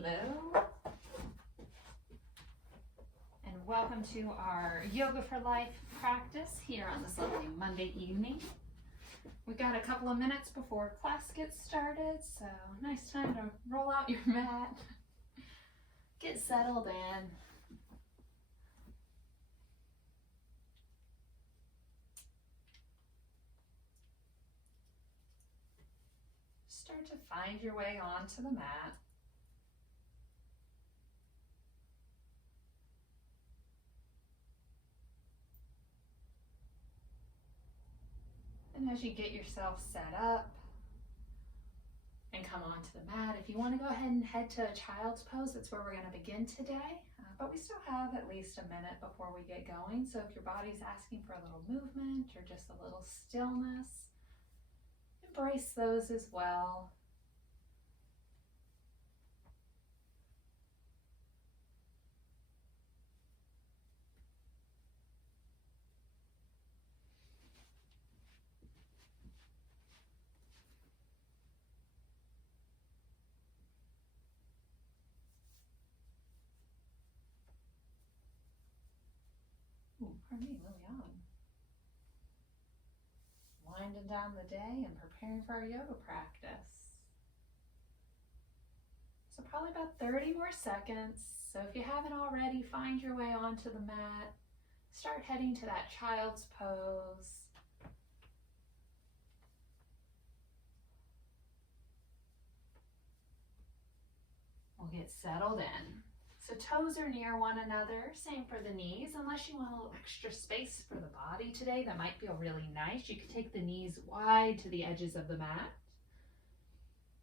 Hello. And welcome to our Yoga for Life practice here on this lovely Monday evening. We got a couple of minutes before class gets started, so nice time to roll out your mat, get settled in. Start to find your way onto the mat. And as you get yourself set up and come onto the mat, if you want to go ahead and head to a child's pose, that's where we're going to begin today. But we still have at least a minute before we get going. So if your body's asking for a little movement or just a little stillness, embrace those as well. Pardon me, Lilian. Winding down the day and preparing for our yoga practice. So probably about 30 more seconds. So if you haven't already, find your way onto the mat. Start heading to that child's pose. We'll get settled in. So toes are near one another, same for the knees. Unless you want a little extra space for the body today, that might feel really nice. You could take the knees wide to the edges of the mat.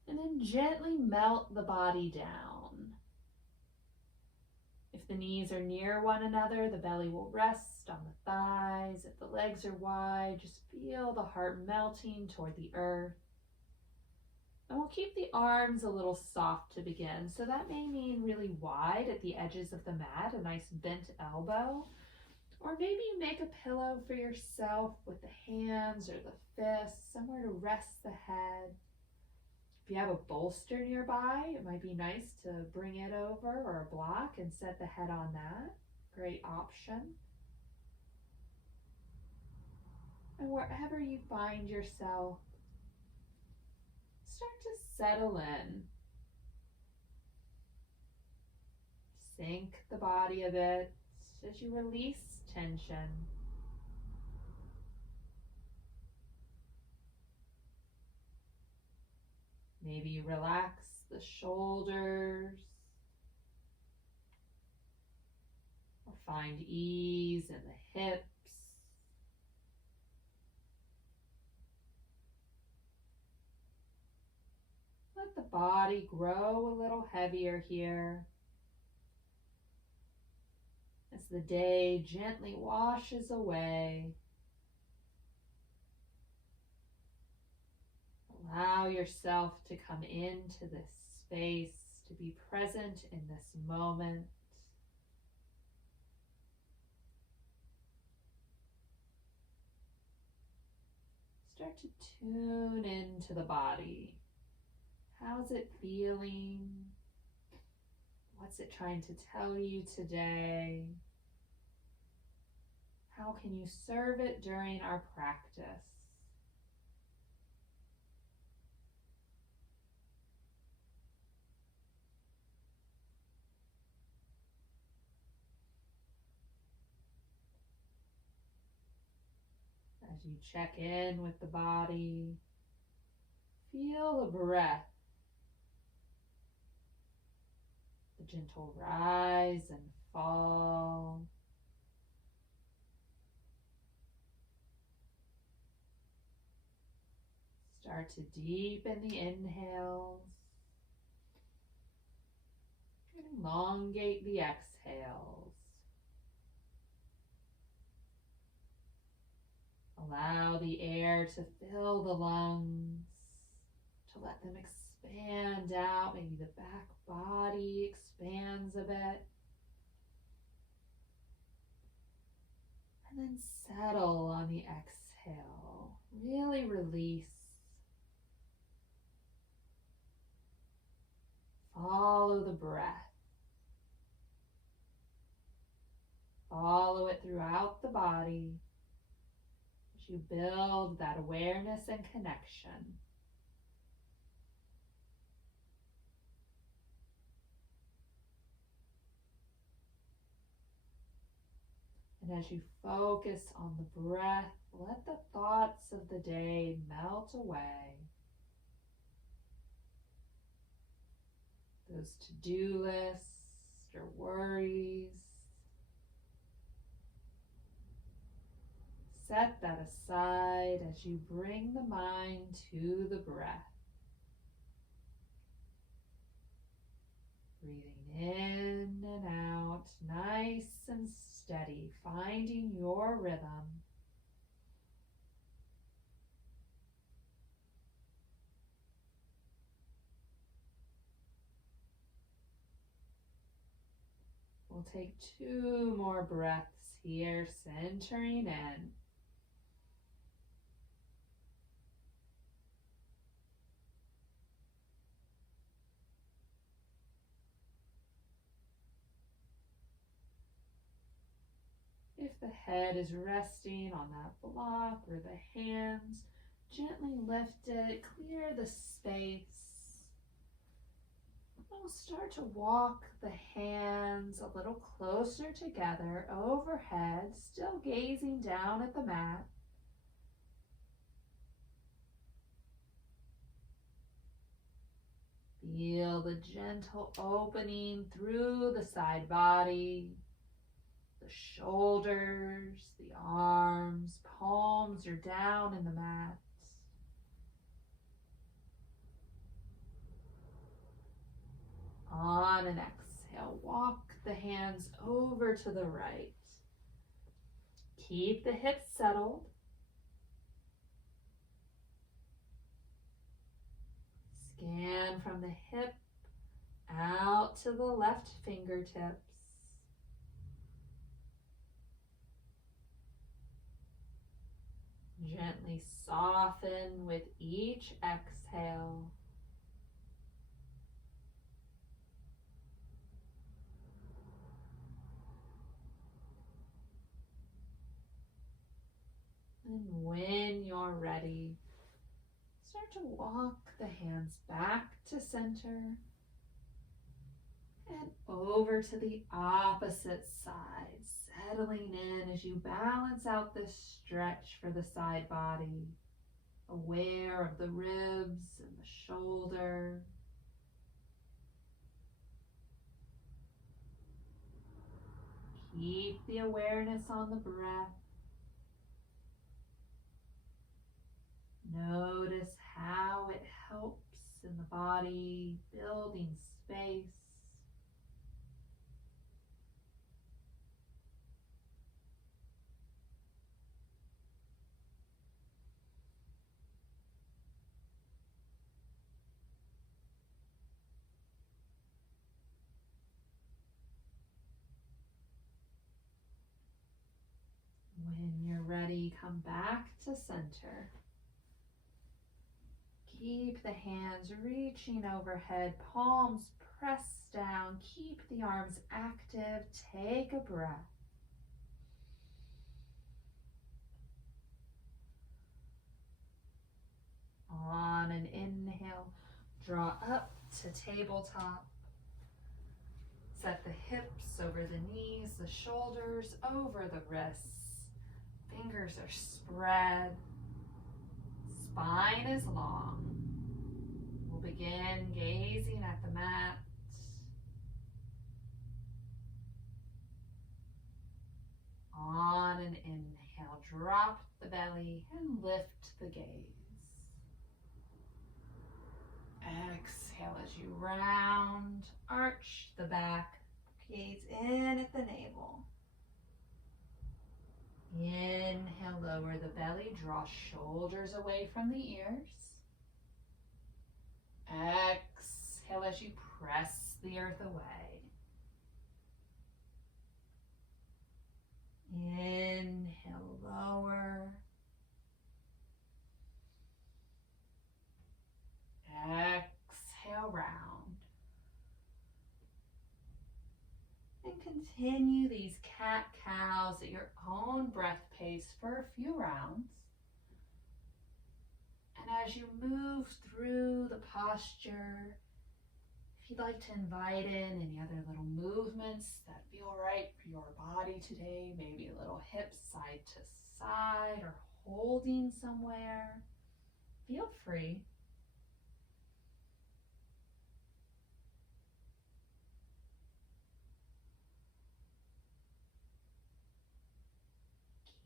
And then gently melt the body down. If the knees are near one another, the belly will rest on the thighs. If the legs are wide, just feel the heart melting toward the earth. And we'll keep the arms a little soft to begin. So that may mean really wide at the edges of the mat, a nice bent elbow. Or maybe you make a pillow for yourself with the hands or the fists, somewhere to rest the head. If you have a bolster nearby, it might be nice to bring it over or a block and set the head on that. Great option. And wherever you find yourself, start to settle in. Sink the body a bit as you release tension. Maybe relax the shoulders or find ease in the hips. Let the body grow a little heavier here as the day gently washes away. Allow yourself to come into this space, to be present in this moment. Start to tune into the body. How's it feeling? What's it trying to tell you today? How can you serve it during our practice? As you check in with the body, feel the breath, the gentle rise and fall. Start to deepen the inhales and elongate the exhales. Allow the air to fill the lungs, to let them expand out. Maybe the back body expands a bit. And then settle on the exhale. Really release. follow the breath. Follow it throughout the body as you build that awareness and connection. And as you focus on the breath, let the thoughts of the day melt away. Those to-do lists or worries. Set that aside as you bring the mind to the breath. Breathing in and out, nice and steady, finding your rhythm. We'll take 2 more breaths here, centering in. If the head is resting on that block or the hands, gently lift it, clear the space. We'll start to walk the hands a little closer together overhead, still gazing down at the mat. Feel the gentle opening through the side body, the shoulders, the arms, palms are down in the mat. On an exhale, walk the hands over to the right. Keep the hips settled. Scan from the hip out to the left fingertips. Gently soften with each exhale. And when you're ready, start to walk the hands back to center and over to the opposite side, settling in as you balance out this stretch for the side body, aware of the ribs and the shoulder. Keep the awareness on the breath. Notice how it helps in the body, building space. When you're ready, come back to center. Keep the hands reaching overhead, palms pressed down. Keep the arms active. Take a breath. On an inhale, draw up to tabletop. Set the hips over the knees, the shoulders over the wrists. Fingers are spread. Spine is long. We'll begin gazing at the mat. On an inhale, drop the belly and lift the gaze. Exhale as you round, arch the back, gaze in at the navel. Inhale, lower the belly, draw shoulders away from the ears. Exhale as you press the earth away. Inhale, lower. Exhale, round. continue these cat-cows at your own breath pace for a few rounds. And as you move through the posture, if you'd like to invite in any other little movements that feel right for your body today, maybe a little hips side to side or holding somewhere, feel free.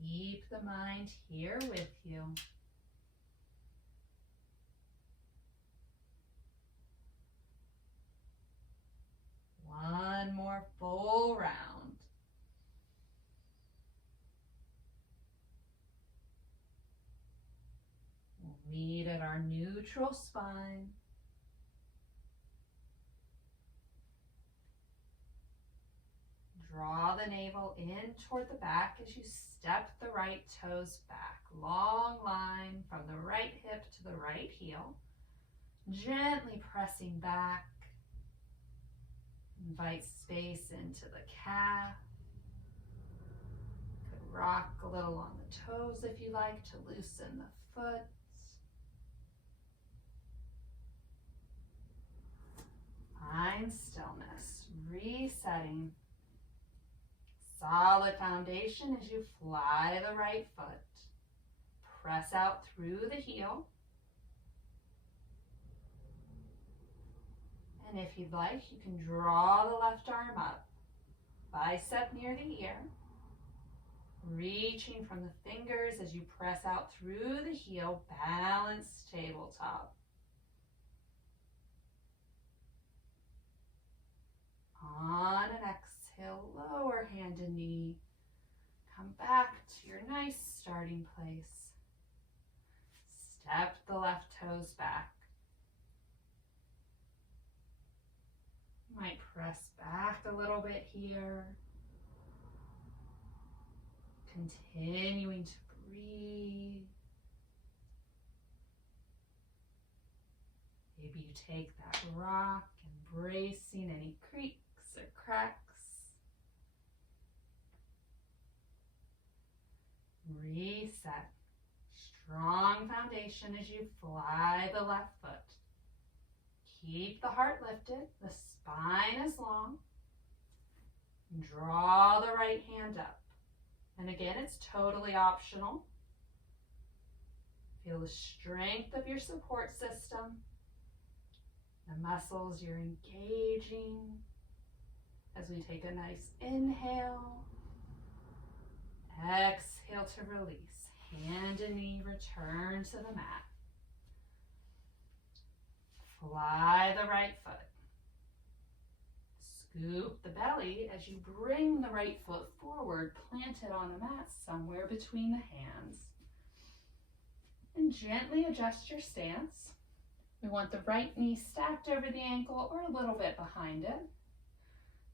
Keep the mind here with you. One more full round. We'll meet at our neutral spine. Draw the navel in toward the back as you step the right toes back. Long line from the right hip to the right heel. Gently pressing back. Invite space into the calf. Could rock a little on the toes if you like to loosen the foot. Find stillness, resetting. Solid foundation as you fly the right foot. Press out through the heel. And if you'd like, you can draw the left arm up, bicep near the ear, reaching from the fingers as you press out through the heel, balanced tabletop. On an exhale, lower hand and knee. Come back to your nice starting place. Step the left toes back. Might press back a little bit here. Continuing to breathe. Maybe you take that rock, embracing any creaks or cracks. Reset. Strong foundation as you fly the left foot. Keep the heart lifted, the spine is long. Draw the right hand up. And again, it's totally optional. Feel the strength of your support system, the muscles you're engaging as we take a nice inhale. Exhale to release. Hand and knee return to the mat. Fly the right foot. Scoop the belly as you bring the right foot forward, plant it on the mat somewhere between the hands. And gently adjust your stance. We want the right knee stacked over the ankle or a little bit behind it.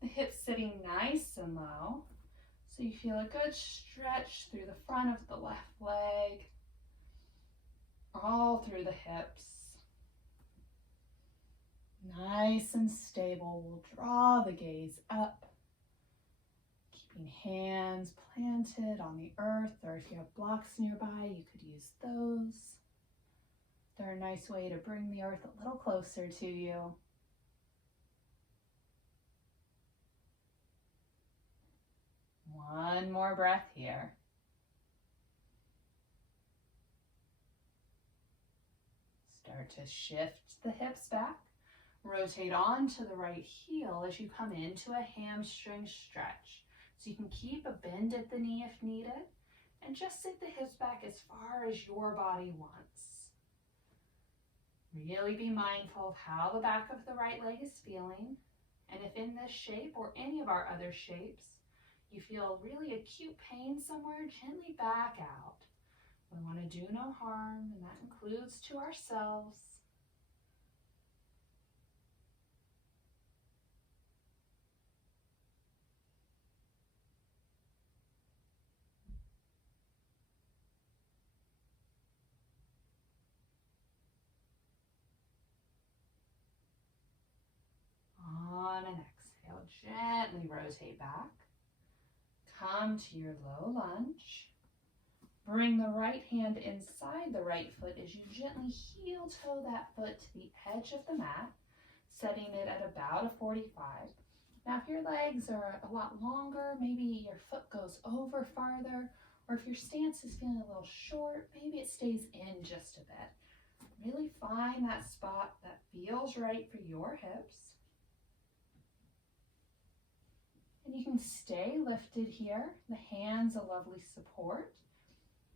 The hips sitting nice and low, so you feel a good stretch through the front of the left leg, all through the hips. Nice and stable. We'll draw the gaze up, keeping hands planted on the earth, or if you have blocks nearby, you could use those. They're a nice way to bring the earth a little closer to you. One more breath here. Start to shift the hips back. Rotate onto the right heel as you come into a hamstring stretch. So you can keep a bend at the knee if needed, and just sit the hips back as far as your body wants. Really be mindful of how the back of the right leg is feeling, and if in this shape or any of our other shapes, you feel really acute pain somewhere, gently back out. We want to do no harm, and that includes to ourselves. On an exhale, gently rotate back. Come to your low lunge. Bring the right hand inside the right foot as you gently heel toe that foot to the edge of the mat, setting it at about a 45. Now, if your legs are a lot longer, maybe your foot goes over farther, or if your stance is feeling a little short, maybe it stays in just a bit. Really find that spot that feels right for your hips. And you can stay lifted here. The hands a lovely support.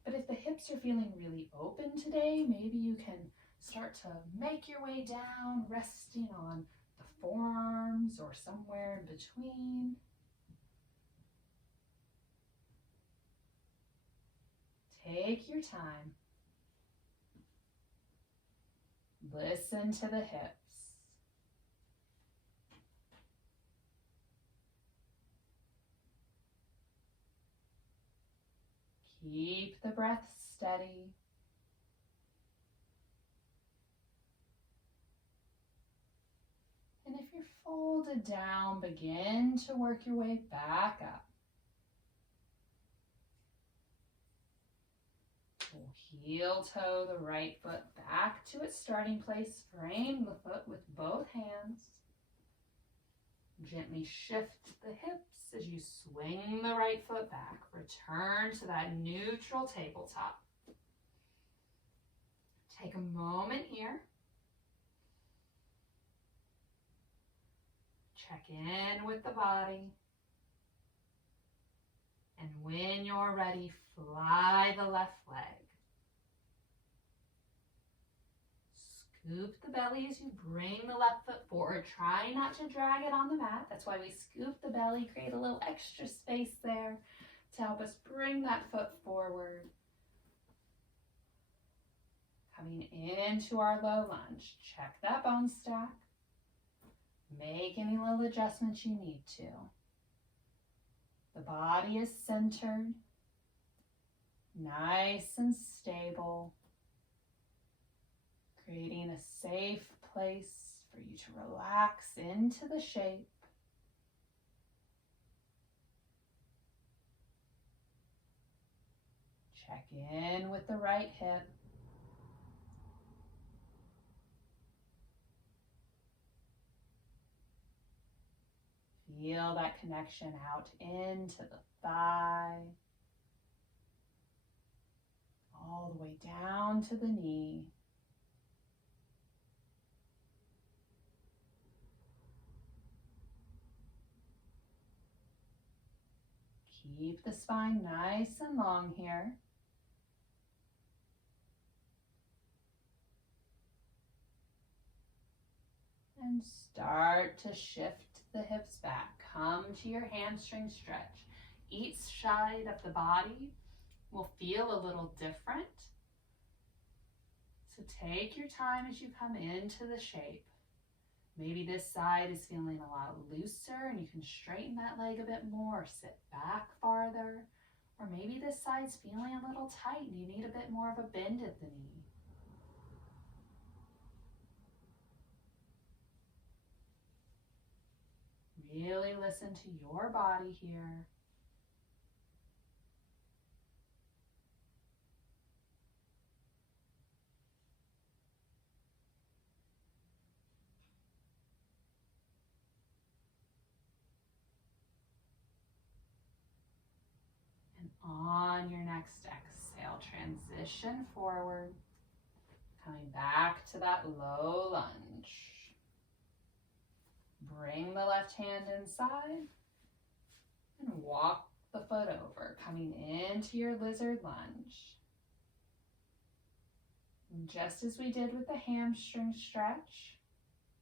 But if the hips are feeling really open today, maybe you can start to make your way down, resting on the forearms or somewhere in between. Take your time. Listen to the hips. Keep the breath steady. And if you're folded down, begin to work your way back up. We'll heel toe the right foot back to its starting place. Frame the foot with both hands. Gently shift the hips as you swing the right foot back. Return to that neutral tabletop. Take a moment here. Check in with the body. And when you're ready, fly the left leg. Scoop the belly as you bring the left foot forward. Try not to drag it on the mat. That's why we scoop the belly, create a little extra space there to help us bring that foot forward. Coming into our low lunge. Check that bone stack. Make any little adjustments you need to. The body is centered, nice and stable, creating a safe place for you to relax into the shape. Check in with the right hip. Feel that connection out into the thigh, all the way down to the knee. Keep the spine nice and long here. And start to shift the hips back. Come to your hamstring stretch. Each side of the body will feel a little different. So take your time as you come into the shape. Maybe this side is feeling a lot looser and you can straighten that leg a bit more, sit back farther. Or maybe this side's feeling a little tight and you need a bit more of a bend at the knee. Really listen to your body here. And on your next exhale, transition forward, coming back to that low lunge. Bring the left hand inside and walk the foot over, coming into your lizard lunge. And just as we did with the hamstring stretch,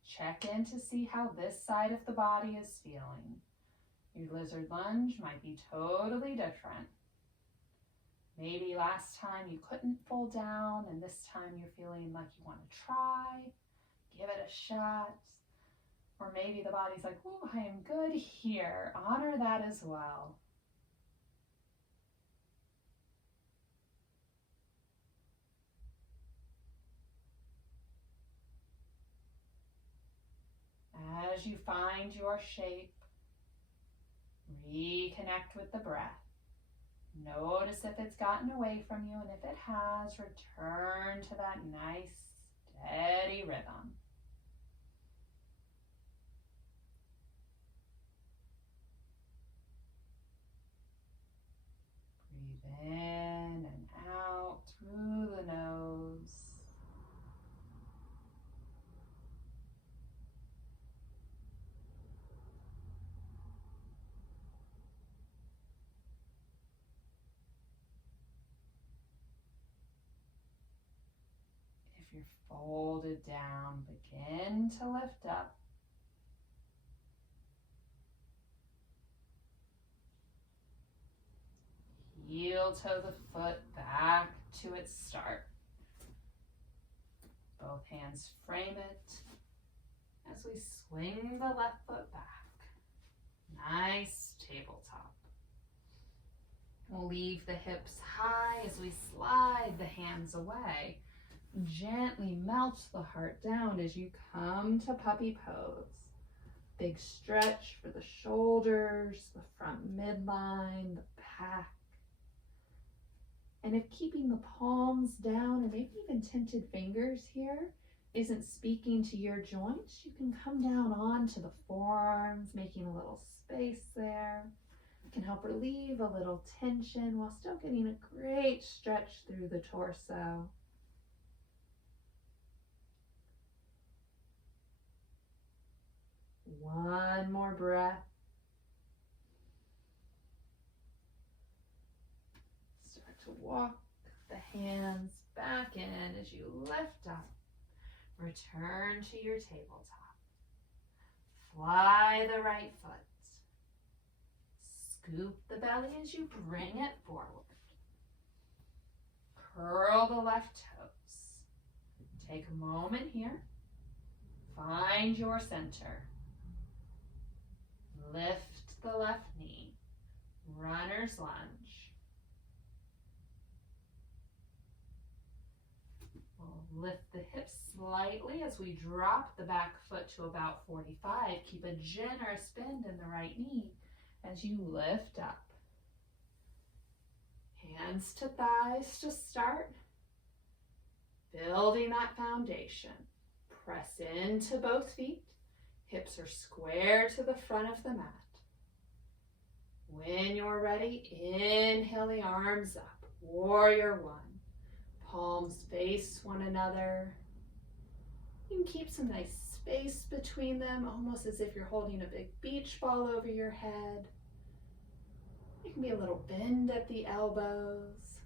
check in to see how this side of the body is feeling. Your lizard lunge might be totally different. Maybe last time you couldn't fold down and this time you're feeling like you want to try. Give it a shot. Or maybe the body's like, oh, I am good here. Honor that as well. As you find your shape, Reconnect with the breath. Notice if it's gotten away from you, and if it has, return to that nice, steady rhythm. Breathe in and out through the nose. If you're folded down, begin to lift up. Heel toe the foot back to its start. Both hands frame it as we swing the left foot back. Nice tabletop. We'll leave the hips high as we slide the hands away. Gently melt the heart down as you come to puppy pose. Big stretch for the shoulders, the front midline, the back. And if keeping the palms down and maybe even tinted fingers here isn't speaking to your joints, you can come down onto the forearms, making a little space there. It can help relieve a little tension while still getting a great stretch through the torso. One more breath. Start to walk the hands back in as you lift up. Return to your tabletop. Fly the right foot. Scoop the belly as you bring it forward. Curl the left toes. Take a moment here. Find your center. Lift the left knee. Runner's lunge. We'll lift the hips slightly as we drop the back foot to about 45. Keep a generous bend in the right knee as you lift up. Hands to thighs to start. Building that foundation. Press into both feet. Hips are square to the front of the mat. When you're ready, inhale the arms up. Warrior one. Palms face one another. You can keep some nice space between them, almost as if you're holding a big beach ball over your head. There can be a little bend at the elbows.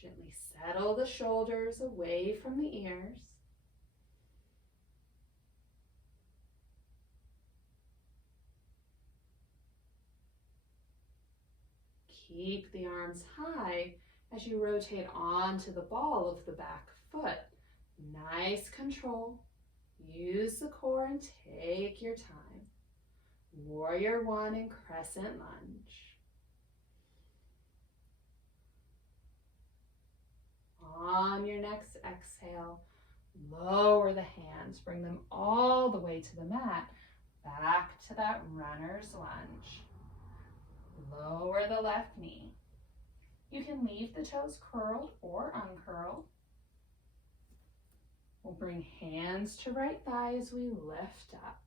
Gently settle the shoulders away from the ears. Keep the arms high as you rotate onto the ball of the back foot. Nice control. Use the core and take your time. Warrior one and crescent lunge. On your next exhale, lower the hands. Bring them all the way to the mat. Back to that runner's lunge. Lower the left knee. You can leave the toes curled or uncurled. We'll bring hands to right thigh as we lift up.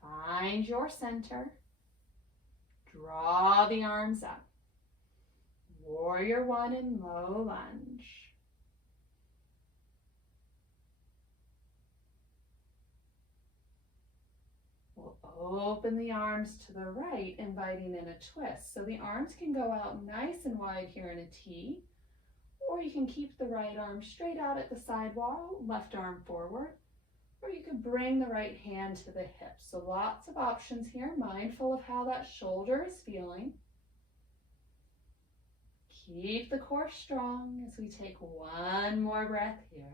Find your center. Draw the arms up. Warrior one and low lunge. We'll open the arms to the right, inviting in a twist. So the arms can go out nice and wide here in a T, or you can keep the right arm straight out at the side wall, left arm forward, or you could bring the right hand to the hip. So lots of options here, mindful of how that shoulder is feeling. Keep the core strong as we take one more breath here.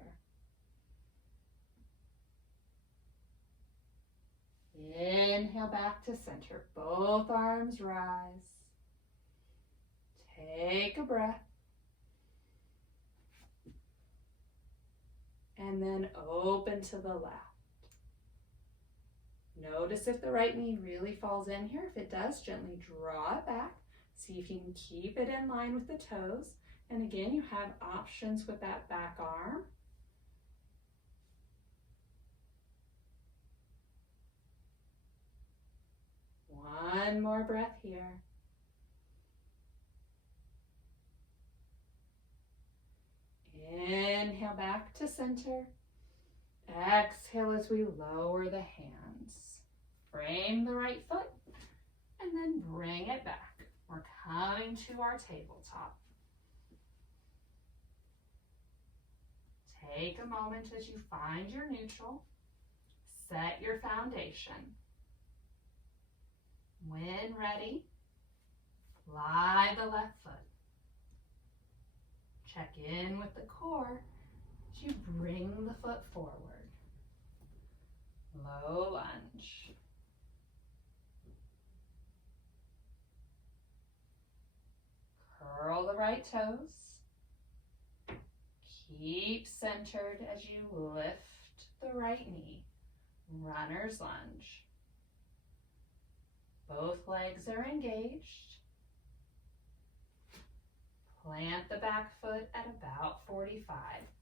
Inhale back to center. Both arms rise. Take a breath. And then open to the left. Notice if the right knee really falls in here. If it does, gently draw it back. See if you can keep it in line with the toes. And again, you have options with that back arm. One more breath here. Inhale back to center. Exhale as we lower the hands. Frame the right foot and then bring it back. We're coming to our tabletop. Take a moment as you find your neutral. Set your foundation. When ready, fly the left foot. Check in with the core as you bring the foot forward. Low lunge. Curl the right toes. Keep centered as you lift the right knee. Runner's lunge. Both legs are engaged. Plant the back foot at about 45.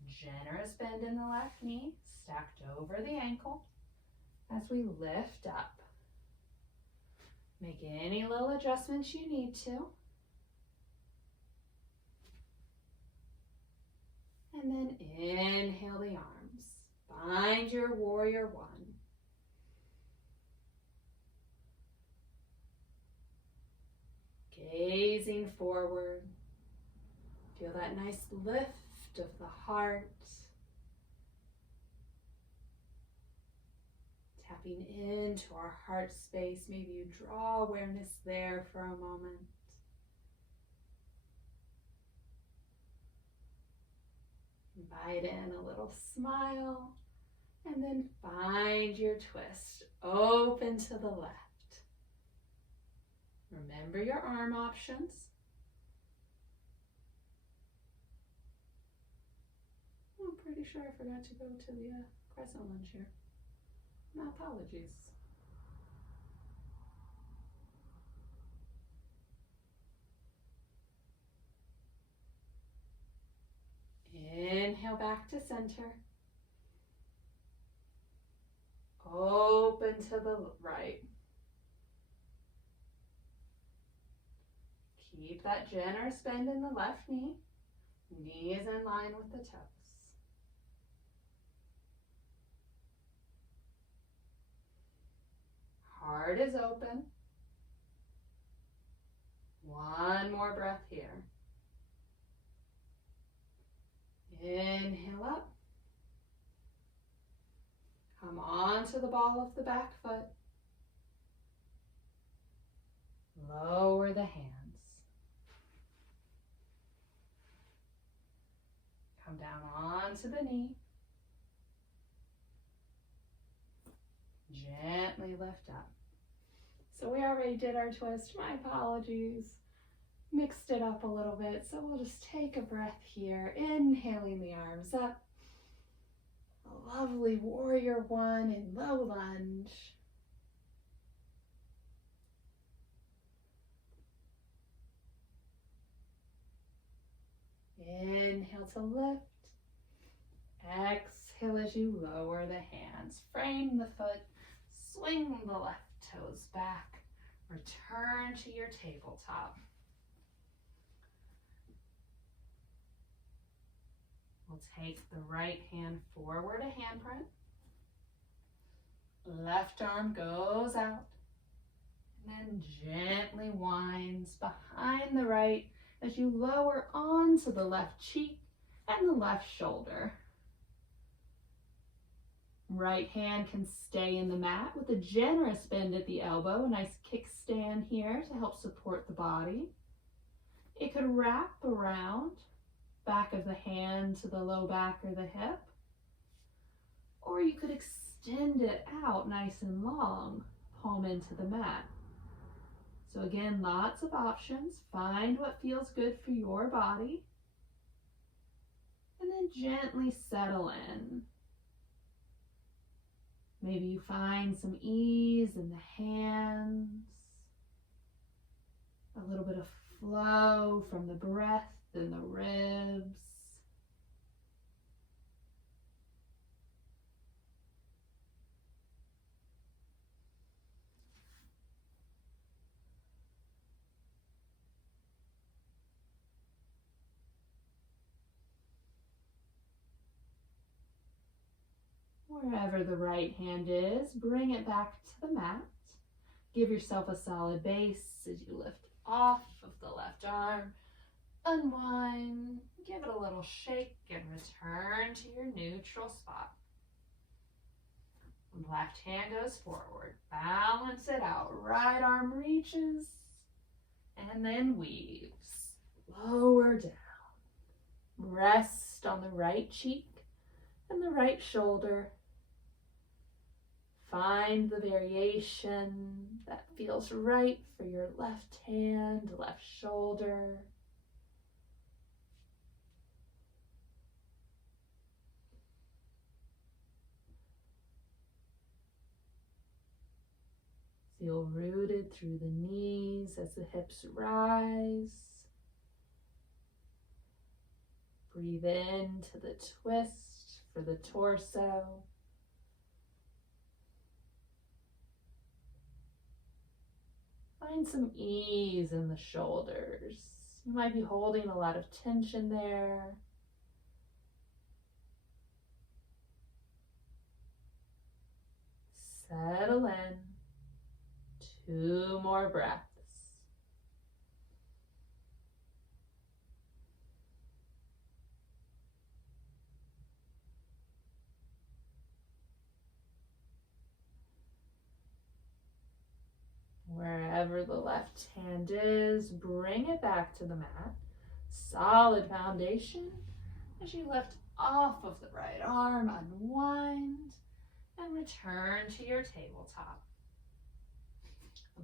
Generous bend in the left knee, stacked over the ankle as we lift up. Make any little adjustments you need to. And then inhale the arms. Find your warrior one. Gazing forward. Feel that nice lift of the heart. Tapping into our heart space. Maybe you draw awareness there for a moment. Invite in a little smile. And then find your twist. Open to the left. Remember your arm options. I'm pretty sure I forgot to go to the crescent lunge here. My apologies. Inhale back to center. Open to the right. Keep that generous bend in the left knee. Knee is in line with the toes. Heart is open. One more breath here. Inhale up. Come on to the ball of the back foot. Lower the hands. Come down onto the knee. Gently lift up. So we already did our twist. My apologies. Mixed it up a little bit. So we'll just take a breath here. Inhaling the arms up. A lovely warrior one in low lunge. Inhale to lift. Exhale as you lower the hands. Frame the foot. Swing the left toes back. Return to your tabletop. We'll take the right hand forward, a handprint. Left arm goes out. And then gently winds behind the right as you lower onto the left cheek and the left shoulder. Right hand can stay in the mat with a generous bend at the elbow, a nice kickstand here to help support the body. It could wrap around, back of the hand to the low back or the hip, or you could extend it out nice and long, palm into the mat. So again, lots of options. Find what feels good for your body, and then gently settle in. Maybe you find some ease in the hands, a little bit of flow from the breath in the ribs. Wherever the right hand is, bring it back to the mat. Give yourself a solid base as you lift off of the left arm. Unwind, give it a little shake, and return to your neutral spot. Left hand goes forward. Balance it out. Right arm reaches and then weaves. Lower down. Rest on the right cheek and the right shoulder. Find the variation that feels right for your left hand, left shoulder. Feel rooted through the knees as the hips rise. Breathe into the twist for the torso. Find some ease in the shoulders. You might be holding a lot of tension there. Settle in. 2 more breaths. Wherever the left hand is, bring it back to the mat. Solid foundation. As you lift off of the right arm, unwind and return to your tabletop.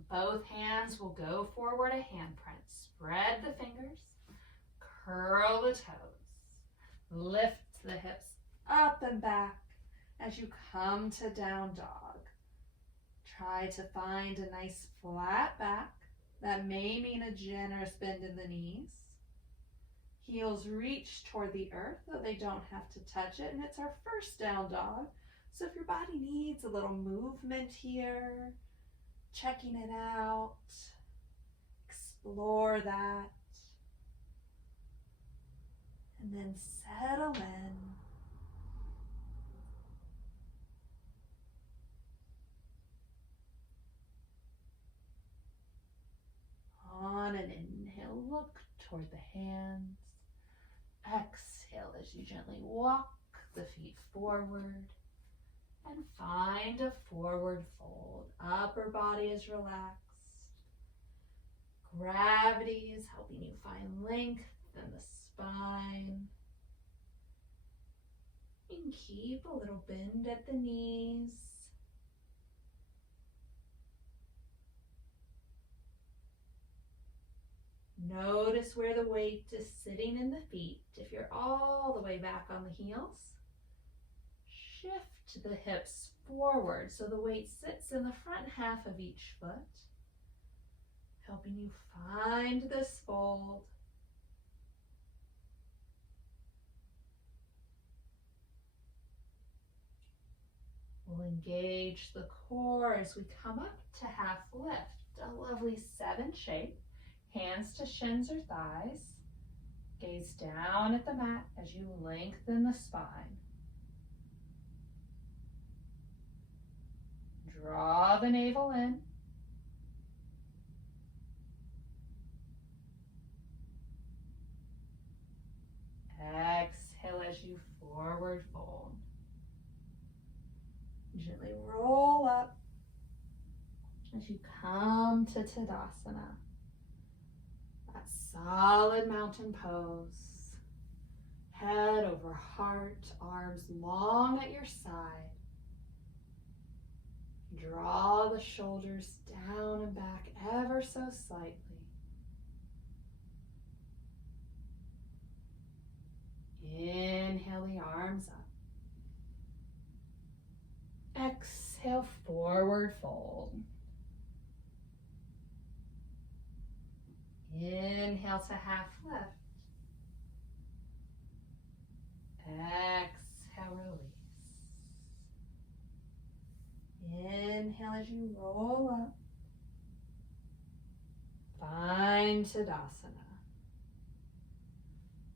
Both hands will go forward a handprint. Spread the fingers, curl the toes, lift the hips up and back as you come to down dog. Try to find a nice flat back. That may mean a generous bend in the knees. Heels reach toward the earth, though they don't have to touch it, and it's our first down dog. So if your body needs a little movement here, checking it out, explore that, and then settle in. On an inhale, look toward the hands. Exhale as you gently walk the feet forward and find a forward fold. Upper body is relaxed. Gravity is helping you find length in the spine. You can keep a little bend at the knees. Notice where the weight is sitting in the feet. If you're all the way back on the heels, shift the hips forward so the weight sits in the front half of each foot, helping you find this fold. We'll engage the core as we come up to half lift, a lovely 7 shape. Hands to shins or thighs. Gaze down at the mat as you lengthen the spine. Draw the navel in. Exhale as you forward fold. Gently roll up as you come to Tadasana. That solid mountain pose. Head over heart, arms long at your side. Draw the shoulders down and back ever so slightly. Inhale the arms up. Exhale. forward fold. Inhale to half lift. Exhale, release. Inhale as you roll up. Find Tadasana.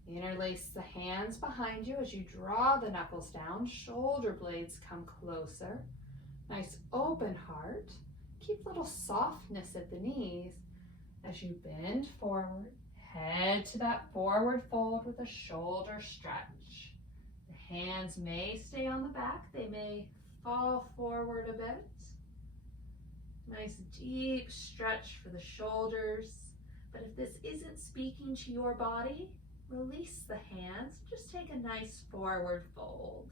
Interlace the hands behind you as you draw the knuckles down. Shoulder blades come closer. Nice open heart. Keep a little softness at the knees as you bend forward. Head to that forward fold with a shoulder stretch. The hands may stay on the back. They may fall forward a bit. Nice deep stretch for the shoulders. But if this isn't speaking to your body, release the hands. Just take a nice forward fold.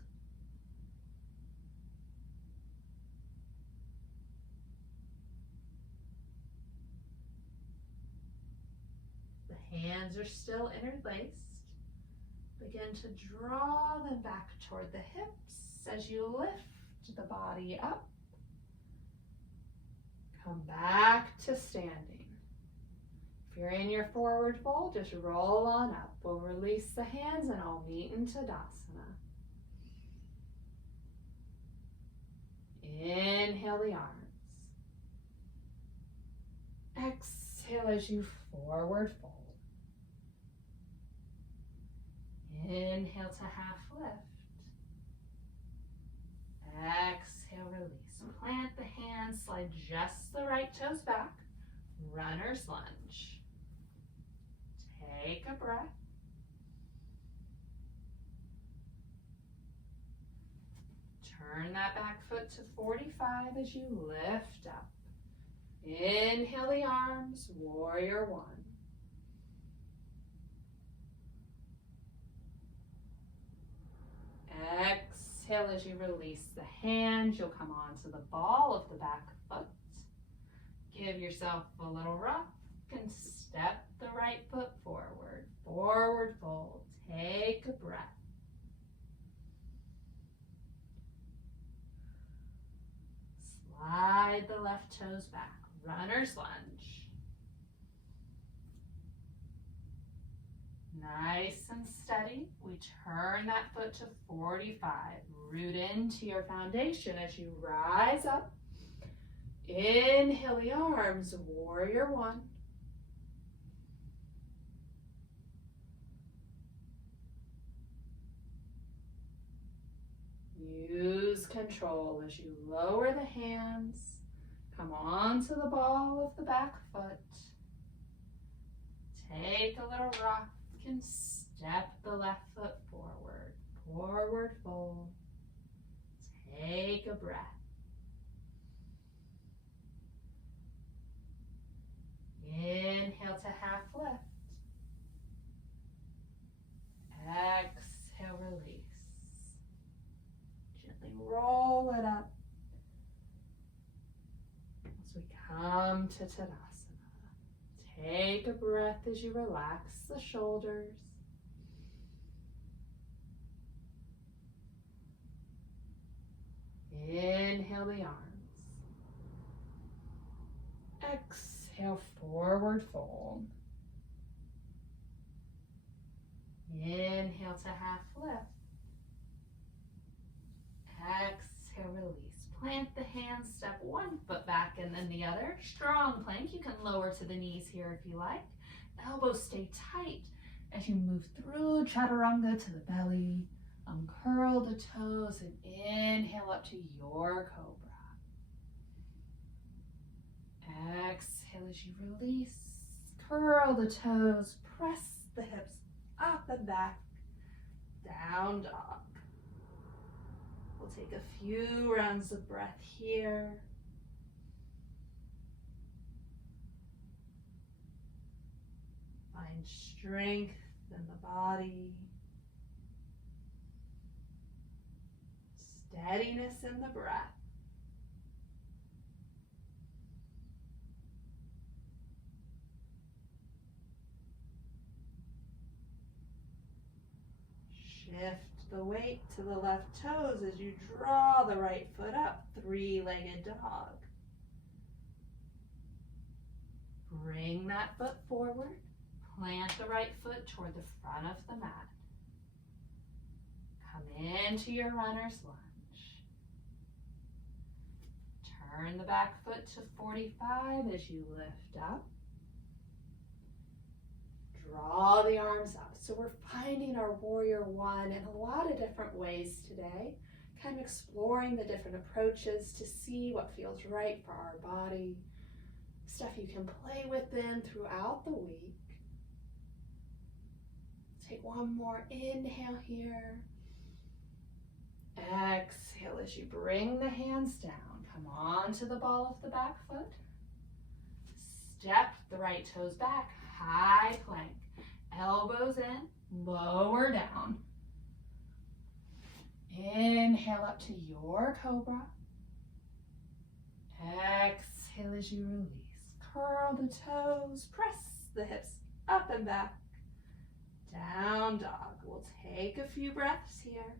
The hands are still interlaced. Begin to draw them back toward the hips as you lift the body up. Come back to standing. If you're in your forward fold, just roll on up. We'll release the hands and I'll meet in Tadasana. Inhale the arms. Exhale as you forward fold. Inhale to half lift. Exhale, release. Plant the hands, slide just the right toes back. Runner's lunge. Take a breath. Turn that back foot to 45 as you lift up. Inhale the arms, warrior one. Exhale as you release the hands. You'll come onto the ball of the back foot. Give yourself a little rock and step the right foot forward. Forward fold. Take a breath. Slide the left toes back. Runner's lunge. Nice and steady. We turn that foot to 45. Root into your foundation as you rise up. Inhale the arms, warrior one. Use control as you lower the hands. Come onto the ball of the back foot. Take a little rock and step the left foot forward. Forward fold. Take a breath. Inhale to half lift. Exhale, release. Gently roll it up as we come to Tadasana. Take a breath as you relax the shoulders. Inhale the arms. Exhale, forward fold. Inhale to half lift. Exhale, release. Plant the hands, step one foot back and then the other. Strong plank. You can lower to the knees here if you like. Elbows stay tight as you move through Chaturanga to the belly. Uncurl the toes and inhale up to your cobra. Exhale as you release. Curl the toes. Press the hips up and back. Down dog. We'll take a few rounds of breath here. Find strength in the body. Steadiness in the breath. Shift the weight to the left toes as you draw the right foot up, three-legged dog. Bring that foot forward. Plant the right foot toward the front of the mat. Come into your runner's lunge. Turn the back foot to 45 as you lift up. Draw the arms up. So we're finding our warrior one in a lot of different ways today. Kind of exploring the different approaches to see what feels right for our body. Stuff you can play with then throughout the week. Take one more inhale here. Exhale as you bring the hands down. Come on to the ball of the back foot. Step the right toes back. High plank. Elbows in, lower down. Inhale up to your cobra. Exhale as you release. Curl the toes, press the hips up and back. Down dog. We'll take a few breaths here.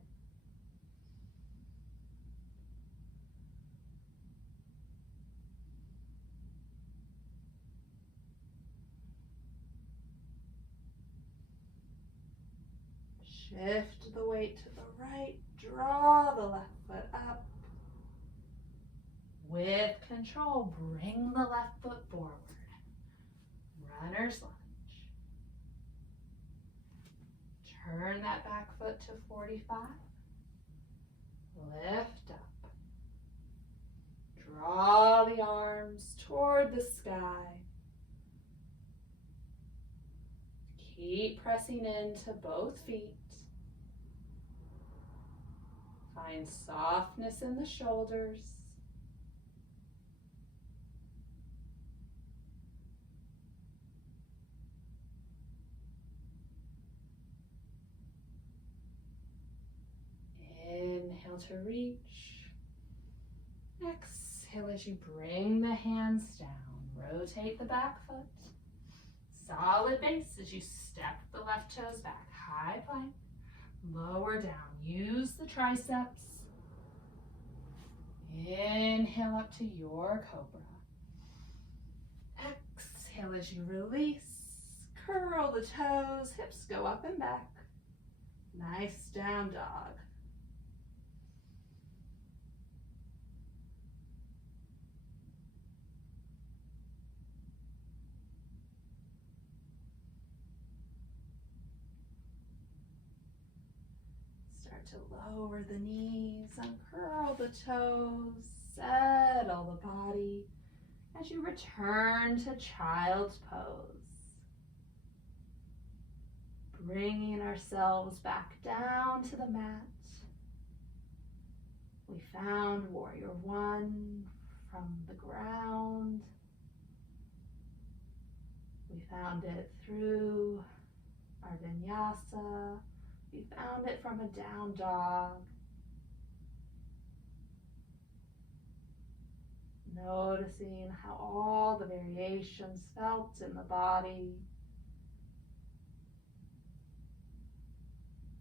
Shift the weight to the right, draw the left foot up. With control, bring the left foot forward. Runner's lunge. Turn that back foot to 45. Lift up. Draw the arms toward the sky. Keep pressing into both feet. Find softness in the shoulders. Inhale to reach. Exhale as you bring the hands down. Rotate the back foot. Solid base as you step the left toes back. High plank. Lower down. Use the triceps. Inhale up to your cobra. Exhale as you release. Curl the toes. Hips go up and back. Nice down dog. To lower the knees, uncurl the toes, settle the body as you return to child's pose. Bringing ourselves back down to the mat. We found warrior one from the ground. We found it through our vinyasa. We found it from a down dog. Noticing how all the variations felt in the body.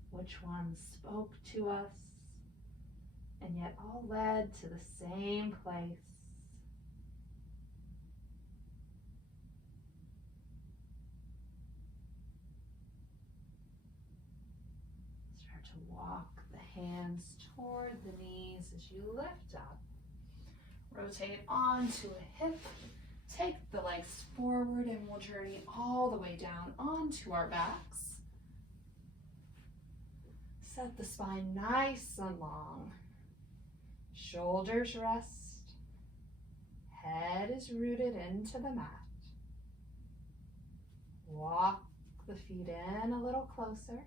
Which ones spoke to us, and yet all led to the same place. To walk the hands toward the knees as you lift up. Rotate onto a hip. Take the legs forward and we'll journey all the way down onto our backs. Set the spine nice and long. Shoulders rest. Head is rooted into the mat. Walk the feet in a little closer.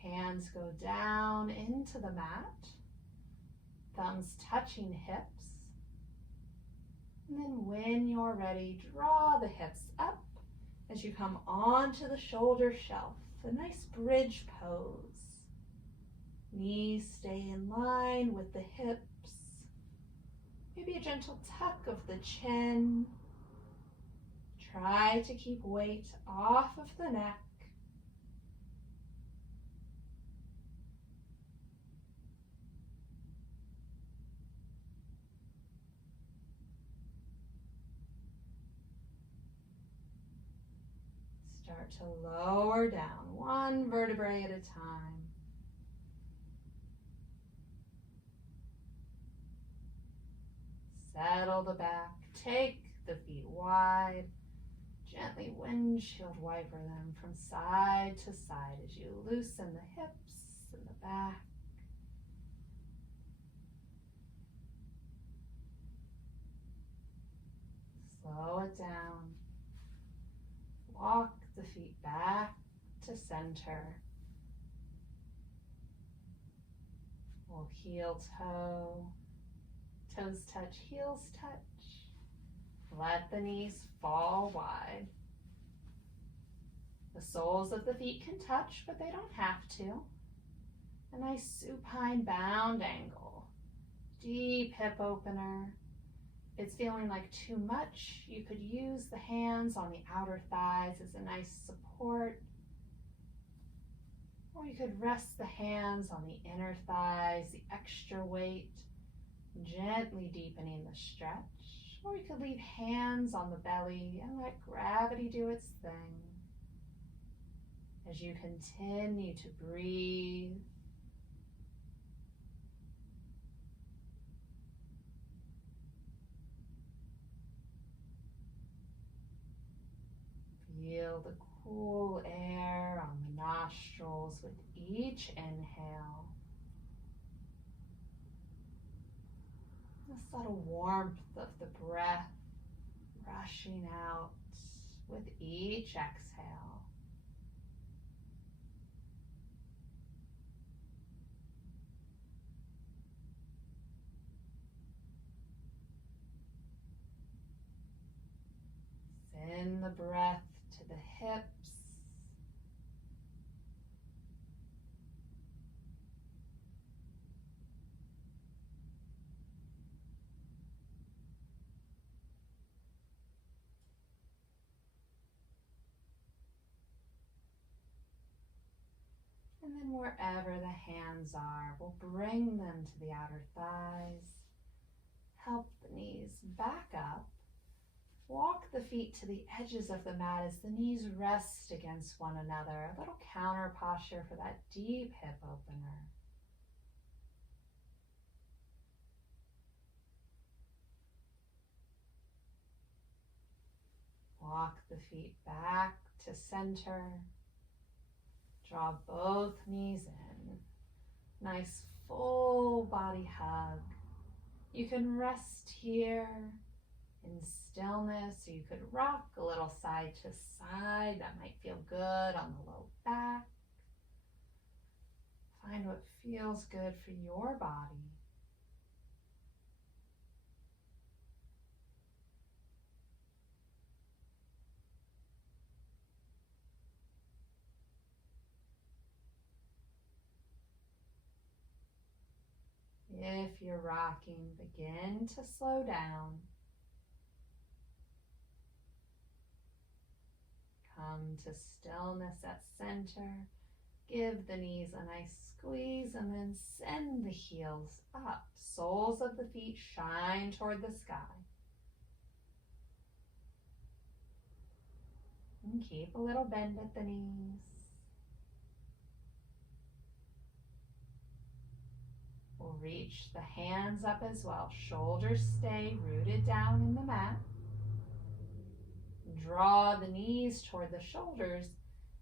Hands go down into the mat, thumbs touching hips. And then when you're ready, draw the hips up as you come onto the shoulder shelf, a nice bridge pose. Knees stay in line with the hips. Maybe a gentle tuck of the chin. Try to keep weight off of the neck. Start to lower down, one vertebrae at a time. Settle the back, take the feet wide, gently windshield wiper them from side to side as you loosen the hips and the back. Slow it down. Walk the feet back to center. We'll heel toe, toes touch, heels touch. Let the knees fall wide. The soles of the feet can touch, but they don't have to. A nice supine bound angle. Deep hip opener. If it's feeling like too much, you could use the hands on the outer thighs as a nice support. Or you could rest the hands on the inner thighs, the extra weight, gently deepening the stretch. Or you could leave hands on the belly and let gravity do its thing. As you continue to breathe, feel the cool air on the nostrils with each inhale. The subtle warmth of the breath rushing out with each exhale. Send the breath to the hips. And then wherever the hands are, we'll bring them to the outer thighs. Help the knees back up. Walk the feet to the edges of the mat as the knees rest against one another. A little counter posture for that deep hip opener. Walk the feet back to center. Draw both knees in. Nice full body hug. You can rest here in stillness, or you could rock a little side to side. That might feel good on the low back. Find what feels good for your body. If you're rocking, begin to slow down. Come to stillness at center. Give the knees a nice squeeze and then send the heels up. Soles of the feet shine toward the sky. And keep a little bend at the knees. We'll reach the hands up as well. Shoulders stay rooted down in the mat. Draw the knees toward the shoulders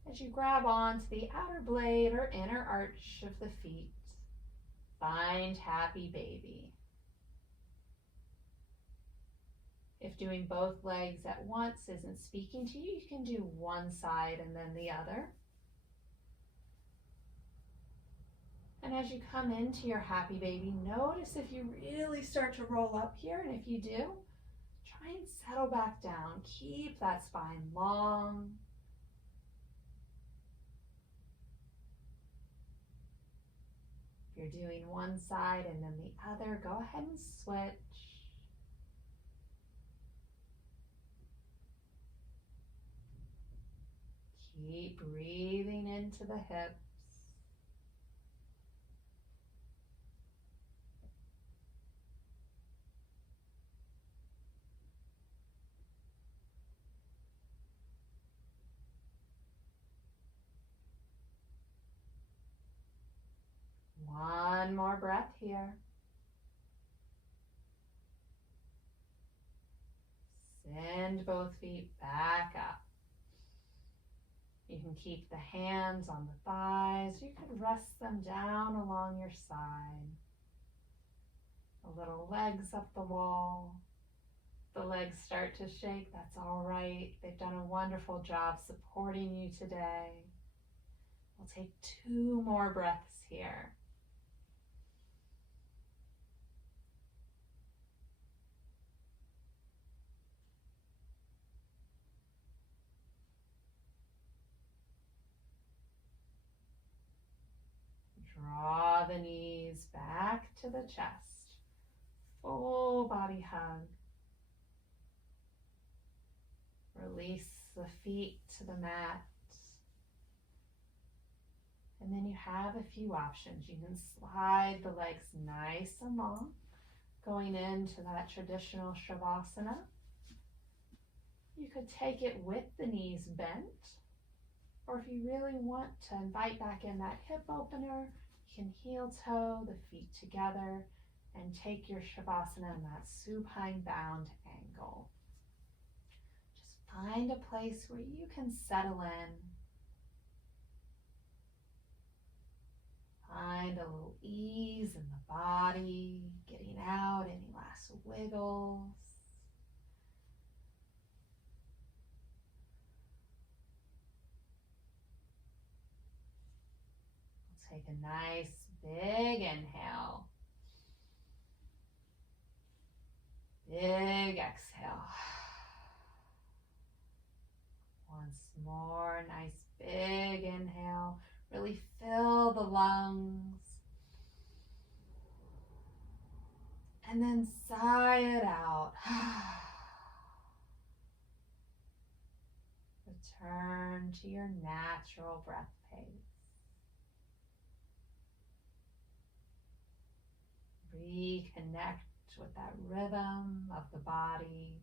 as you grab onto the outer blade or inner arch of the feet. Find happy baby. If doing both legs at once isn't speaking to you, you can do one side and then the other. And as you come into your happy baby, notice if you really start to roll up here, and if you do, try and settle back down. Keep that spine long. If you're doing one side and then the other, go ahead and switch. Keep breathing into the hips. One more breath here. Send both feet back up. You can keep the hands on the thighs. You could rest them down along your side. The little legs up the wall. The legs start to shake, that's all right. They've done a wonderful job supporting you today. We'll take 2 more breaths here. Draw the knees back to the chest. Full body hug. Release the feet to the mat. And then you have a few options. You can slide the legs nice and long, going into that traditional Shavasana. You could take it with the knees bent, or if you really want to invite back in that hip opener, you can heel toe the feet together and take your Shavasana in that supine bound angle. Just find a place where you can settle in. Find a little ease in the body, getting out any last wiggles. We'll take a nice big inhale. Big exhale. Once more, nice big inhale. Really fill the lungs. And then sigh it out. Return to your natural breath pace. Reconnect with that rhythm of the body.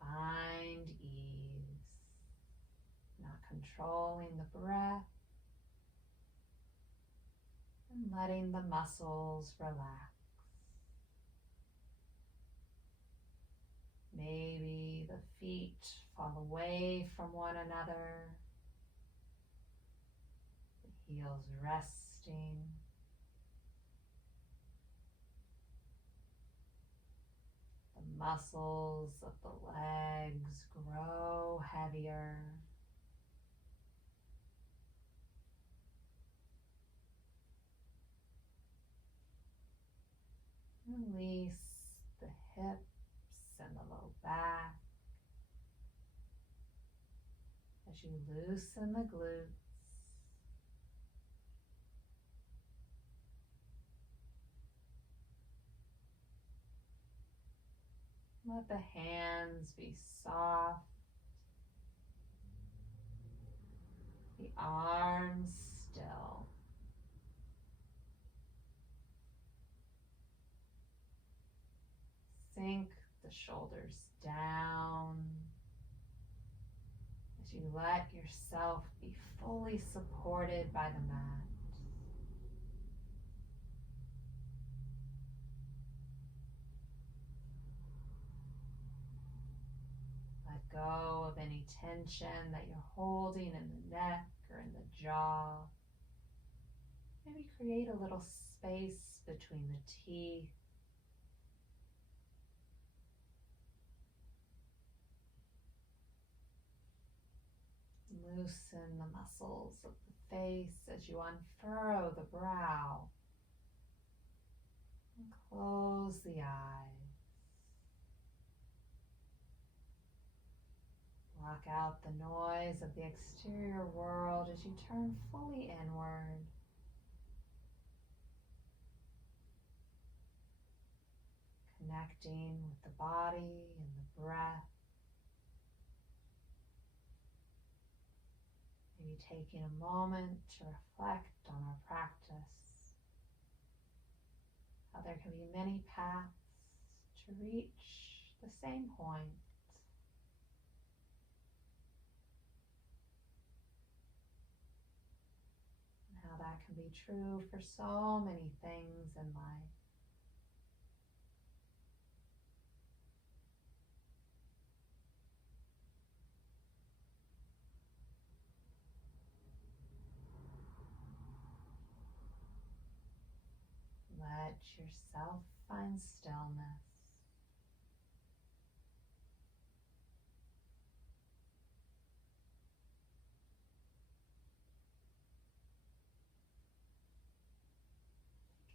Find ease, not controlling the breath, and letting the muscles relax. Maybe the feet fall away from one another, the heels resting. The muscles of the legs grow heavier. Release the hips and the low back as you loosen the glutes. Let the hands be soft, the arms still. Sink the shoulders down as you let yourself be fully supported by the mat. Let go of any tension that you're holding in the neck or in the jaw. Maybe create a little space between the teeth. Loosen the muscles of the face as you unfurrow the brow and close the eyes. Block out the noise of the exterior world as you turn fully inward. Connecting with the body and the breath. Maybe taking a moment to reflect on our practice. How there can be many paths to reach the same point. that can be true for so many things in life. Let yourself find stillness.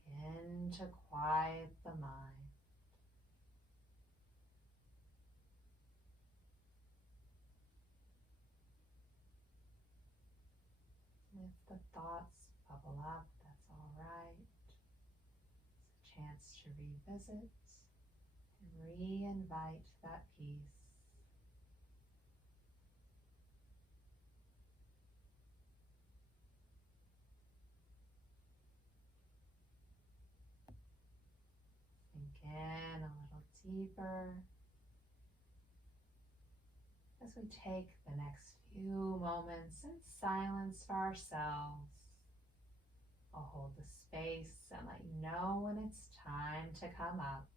Begin to quiet the mind. If the thoughts bubble up, that's all right. It's a chance to revisit and re-invite that peace. Sink in a little deeper as we take the next few moments in silence for ourselves. I'll hold the space and let you know when it's time to come up.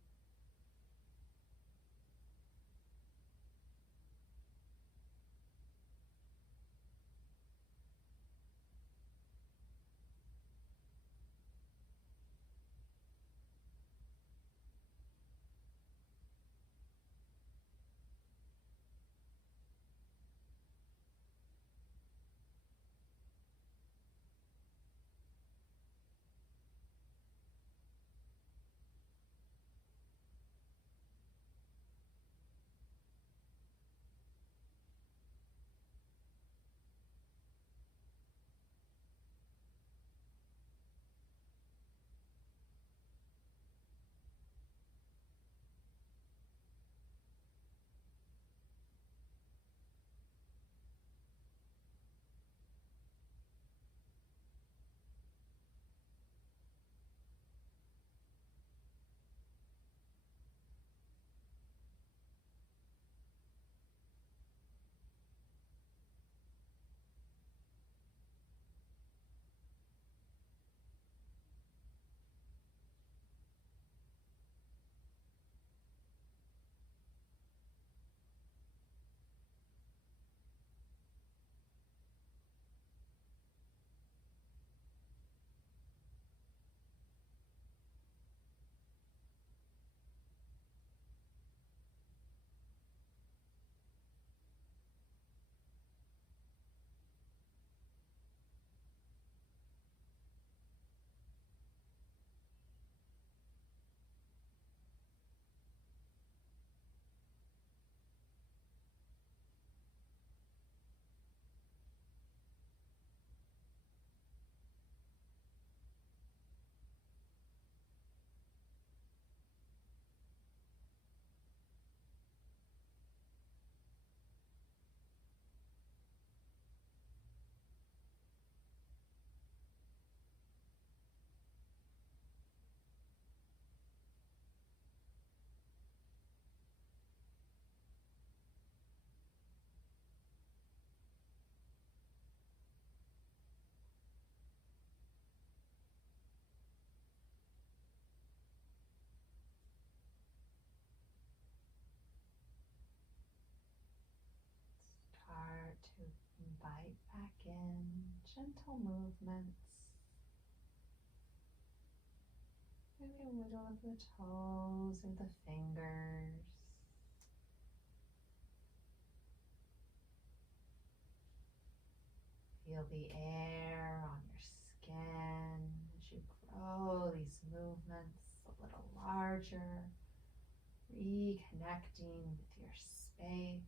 Start to invite back in gentle movements. Maybe a wiggle of the toes or the fingers. Feel the air on your skin as you grow these movements a little larger, reconnecting with your space.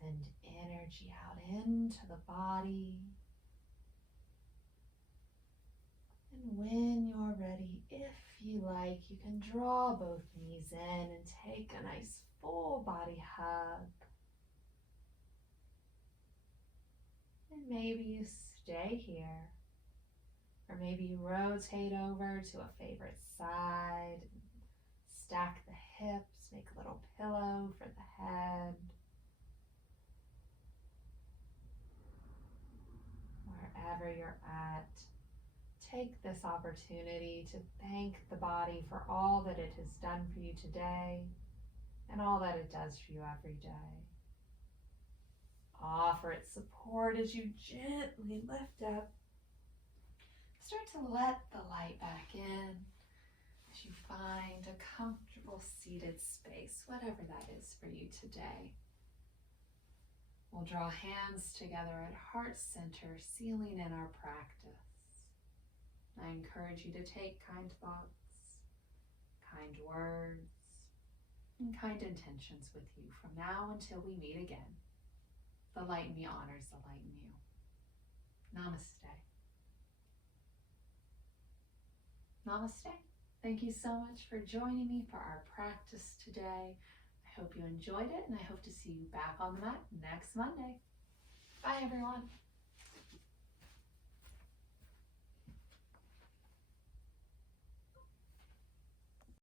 Send energy out into the body. And when you're ready, if you like, you can draw both knees in and take a nice full body hug. And maybe you stay here, or maybe you rotate over to a favorite side, stack the hips, make a little pillow for the head. wherever you're at, take this opportunity to thank the body for all that it has done for you today and all that it does for you every day. Offer it support as you gently lift up. Start to let the light back in as you find a comfortable seated space, whatever that is for you today. We'll draw hands together at heart center, sealing in our practice. I encourage you to take kind thoughts, kind words, and kind intentions with you from now until we meet again. The light in me honors the light in you. Namaste. Namaste. Thank you so much for joining me for our practice today. I hope you enjoyed it, and I hope to see you back on the mat next Monday. Bye, everyone.